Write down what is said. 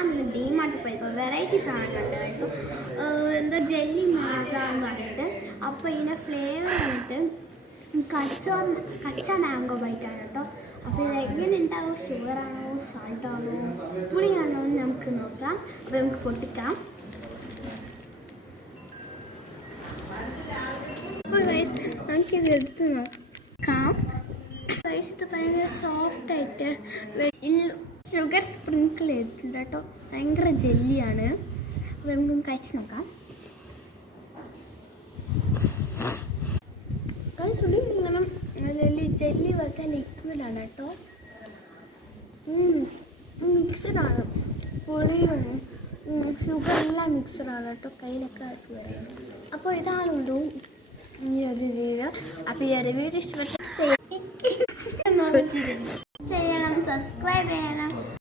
ഞാൻ ഡീമാർട്ട് പോയപ്പോൾ വെറൈറ്റി സാധനം കണ്ടു കേട്ടോ. എന്താ ജെല്ലി മാസ എന്ന് പറഞ്ഞിട്ട്. അപ്പോൾ ഇതിൻ്റെ ഫ്ലേവർ വന്നിട്ട് കച്ച മാംഗോ ബൈറ്റാണ് കേട്ടോ. അപ്പോൾ ഇത് എങ്ങനെ ഉണ്ടാവും, ഷുഗറാണോ സാൾട്ടാണോ പുളിയാണോ എന്ന് നമുക്ക് നോക്കാം. അപ്പോൾ നമുക്ക് പൊട്ടിക്കാം. അപ്പോൾ നമുക്കിത് എടുത്ത് നോക്കാം. ഇത് ഭയങ്കര സോഫ്റ്റായിട്ട് ഷുഗർ സ്പ്രിങ്കിൾ ചെയ്തിട്ടുണ്ട് കേട്ടോ. ഭയങ്കര ജെല്ലിയാണ്. അപ്പോൾ നമുക്കൊന്ന് കഴിച്ച് നോക്കാം. ജെല്ലി പോലത്തെ ലിക്വിഡാണ് കേട്ടോ. മിക്സഡാണ്, പുളിയും ഷുഗർ എല്ലാം മിക്സഡാണ് കേട്ടോ. കയ്യിലൊക്കെ ഷുഗറാണ്. അപ്പോൾ ഇതാണുള്ളൂ ഈ ഒരു വീഡിയോ. അപ്പോൾ ഈ ഒരു വീഡിയോ ഇഷ്ടപ്പെട്ട ചെയ്യണം, സബ്സ്ക്രൈബ് ചെയ്യണം.